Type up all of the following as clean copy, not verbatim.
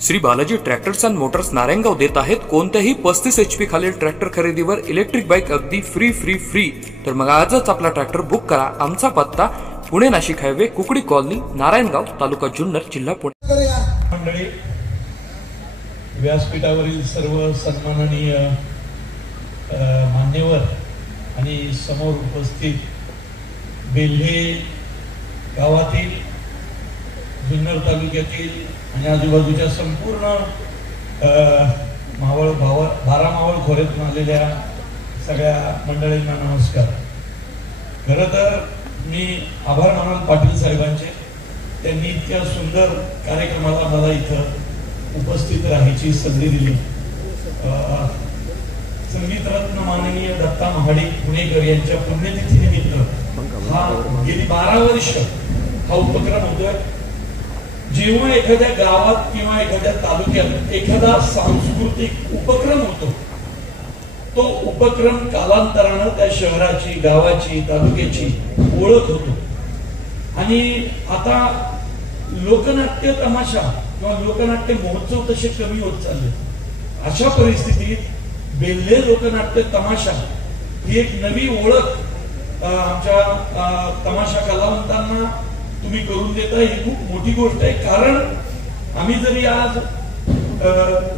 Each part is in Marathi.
Shri Balaji tractors and Motors Narayangaon देत आहेत कोणत्याही 35 HP खालील ट्रॅक्टर खरेदीवर इलेक्ट्रिक बाईक अगदी फ्री। तर मग आजच आपला ट्रॅक्टर बुक करा। आमचा पत्ता पुणे नाशिक हायवे कुकडी कॉलनी नारायणगाव तालुका जुन्नर जिल्हा पुणे। मंडळी, व्यासपीठावरील सर्व सन्माननीय मान्यवर आणि समोर उपस्थित बेल्हे गावातील जुन्नर तालुक्यातील आणि आजूबाजूच्या संपूर्ण बारा मावळ खोऱ्यातून आलेल्या सगळ्या मंडळींना नमस्कार। खरं तर मी आभार मानल पाटील साहेबांचे, त्यांनी इतक्या सुंदर कार्यक्रमाला मला इथं उपस्थित राहायची संधी दिली। संगीत रत्न माननीय दत्ता महाडिक पुणेकर यांच्या पुण्यतिथीनिमित्त हा गेली 12 वर्ष हा उपक्रम होतोय। जेव्हा एखाद्या गावात किंवा एखाद्या तालुक्यात एखादा सांस्कृतिक उपक्रम होतो, तो उपक्रम कालांतरानं त्या शहराची, गावाची, तालुक्याची ओळख होतो। आणि आता लोकनाट्य तमाशा किंवा लोकनाट्य महोत्सव तसे कमी होत चालले। अशा परिस्थितीत बेल्हे लोकनाट्य तमाशा ही एक नवी ओळख आमच्या तमाशा कलावंतांना तुम्ही करून देता, ही खूप मोठी गोष्ट आहे। कारण आम्ही जरी आज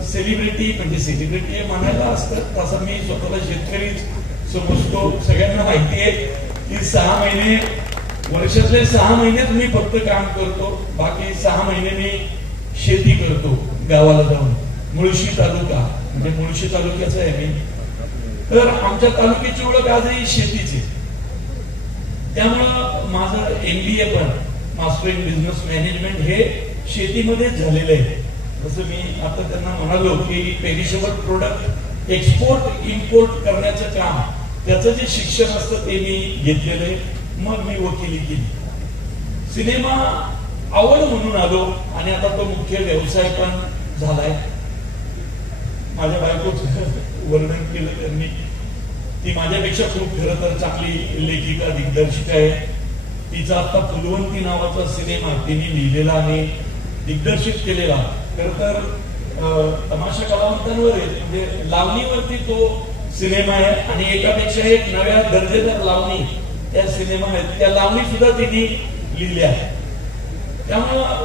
सेलिब्रिटी म्हणायला असतं, तसं मी स्वतःला शेतकरी समजतो। सगळ्यांना माहिती आहे की 6 महिने वर्षातले 6 महिने मी फक्त काम करतो, बाकी 6 महिने मी शेती करतो गावाला जाऊन। मुळशी तालुका म्हणजे मुळशी तालुक्याचा आहे मी, तर आमच्या तालुक्याची ओळख आजही शेतीची। त्यामुळं माझं MBA पण मास्टर इन बिझनेस मॅनेजमेंट हे शेतीमध्ये झालेलं आहे। जसं मी आता त्यांना म्हणालो की पेरिशेबल प्रोडक्ट एक्सपोर्ट इम्पोर्ट करण्याचं काम, त्याचं जे शिक्षण असतं ते मी घेतलेलं आहे। मग मी वकिली केली, सिनेमा आवड म्हणून आलो आणि आता तो मुख्य व्यवसाय पण झालाय। माझ्या बायकोचं वर्णन केलं त्यांनी, ती माझ्यापेक्षा खूप खरं तर चांगली लेखिका दिग्दर्शिका आहे। तिचा आता फुलवंती नावाचा सिनेमा तिने लिहिलेला आणि दिग्दर्शित केलेला। खरं तर तमाशा कलावंतांवर म्हणजे लावणीवरती तो सिनेमा आहे आणि एकापेक्षा एक नव्या दर्जेदार लावणी त्या सिनेमा आहेत, त्या लावणी सुद्धा तिने लिहिल्या आहे। त्यामुळं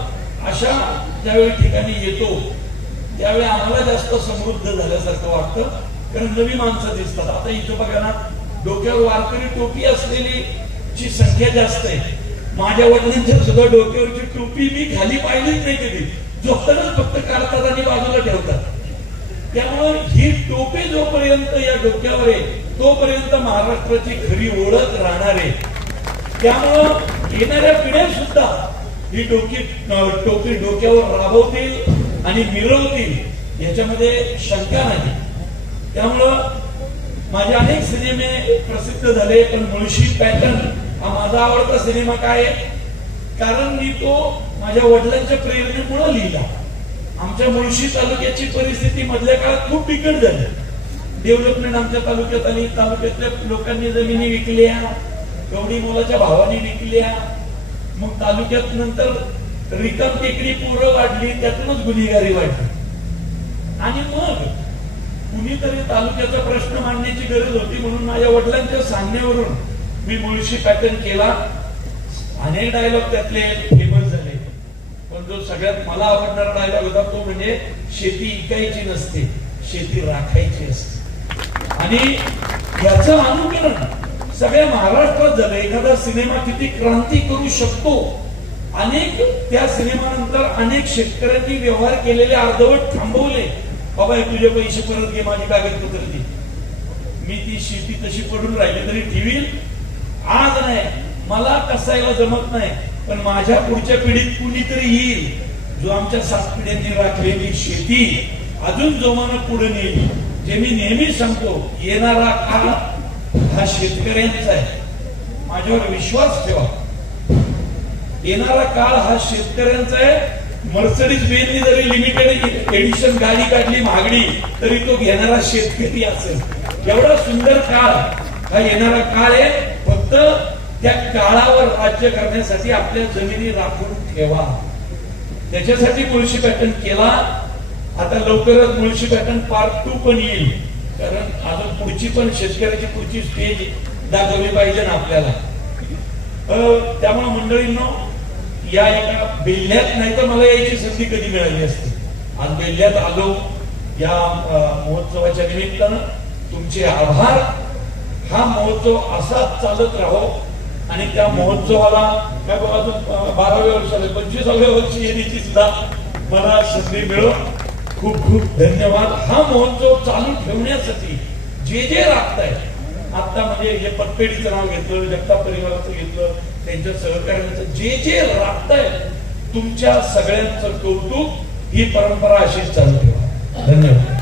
अशा ज्यावेळी ठिकाणी येतो त्यावेळी आम्हाला जास्त समृद्ध झाल्यासारखं वाटतं, कारण नवी माणसं दिसतात। आता इथं बघा ना, डोक्यावर वारकरी टोपी असलेली ची संख्या जास्त आहे। माझ्या वडिलांच्या सुद्धा डोक्यावरची टोपी मी खाली पाहिलीच नाही कधी, झोपतानाच फक्त काढतात आणि बाजूला ठेवतात। त्यामुळे ही टोपी जोपर्यंत या डोक्यावर आहे तोपर्यंत महाराष्ट्राची खरी ओळख राहणार आहे। त्यामुळं येणाऱ्या पिढ्या सुद्धा ही टोपी डोक्यावर राबवतील आणि मिरवतील, याच्यामध्ये शंका नाही। त्यामुळं माझे अनेक सिनेमे प्रसिद्ध झाले, पण मुळशी पॅटर्न हा माझा आवडता सिनेमा काय आहे, कारण मी तो माझ्या वडिलांच्या प्रेरणेमुळे लिहिला। आमच्या मुळशी तालुक्याची परिस्थिती मधल्या काळात खूप बिकट झाली। डेव्हलपमेंट आमच्या तालुक्यात आली, तालुक्यातल्या लोकांनी जमिनी विकल्या, कवडी मोलाच्या भावाने विकल्या। मग तालुक्यात नंतर रिकाम टेकडी पूर्ण वाढली, त्यातूनच गुन्हेगारी वाढली आणि मग कुणीतरी तालुक्याचा प्रश्न मांडण्याची गरज होती, म्हणून माझ्या वडिलांच्या सांगण्यावरून मी मुळशी पॅटर्न केला। अनेक डायलॉग त्यातले फेमस झाले, पण जो सगळ्यात मला आवडणारा डायलॉग होता तो म्हणजे शेती इकायची नसते, शेती राखायची असते। आणि याचं अनुकरण सगळ्या महाराष्ट्रात झालं। एखादा सिनेमा किती क्रांती करू शकतो, अनेक त्या सिनेमानंतर अनेक शेतकऱ्यांनी व्यवहार केलेले अर्धवट थांबवले। बाबा तुझे पैसे परत घे, माझी कागदपत्र दे, मी ती शेती तशी पडून राहिली तरी ठेवील, आज नाही, मला कसायला जमत नाही, पण माझ्या पुढच्या पिढीत कुणीतरी येईल जो आमच्या 7 पिढ्यांनी राखलेली शेती अजून जोमानं पुढे नेईल। जे मी नेहमी सांगतो, येणारा काळ हा शेतकऱ्यांचा आहे, माझ्यावर विश्वास ठेवा। येणारा काळ हा शेतकऱ्यांचा आहे। मर्सिडीज बेंझनी जरी लिमिटेड एडिशन गाडी काढली महागडी, तरी तो घेणारा शेतकरी असेल। एवढा सुंदर काळ हा येणारा काळ आहे। फक्त त्या काळावर राज्य करण्यासाठी आपल्या जमिनी राखून ठेवा, त्याच्यासाठी मुळशी पॅटर्न केला आता लवकरच मुळशी पॅटर्न पार्ट 2 पण येईल, कारण अजून पुढची पण शेतकऱ्याची पुढची स्टेज दाखवली पाहिजे ना आपल्याला. त्यामुळे मंडळींनो, या एका बेल्ह्यात नाही तर मला यायची संधी कधी मिळाली असती. आज बेल्ह्यात आलो या महोत्सवाच्या निमित्तानं. तुमचे आभार. हा महोत्सव असाच चालत राहो आणि त्या महोत्सवाला काय बघा अजून 12व्या वर्षाला 25व्या वर्षी येण्याची सुद्धा मला संधी मिळो. खूप खूप धन्यवाद. हा महोत्सव चालू ठेवण्यासाठी जे राबताय, आता म्हणजे हे पतपेढीचं नाव घेतलं, जगताप परिवाराचं घेतलं, त्यांच्या सहकार्याचं जे राबताय, तुमच्या सगळ्यांचं कौतुक. ही परंपरा अशीच चालू ठेवा. धन्यवाद.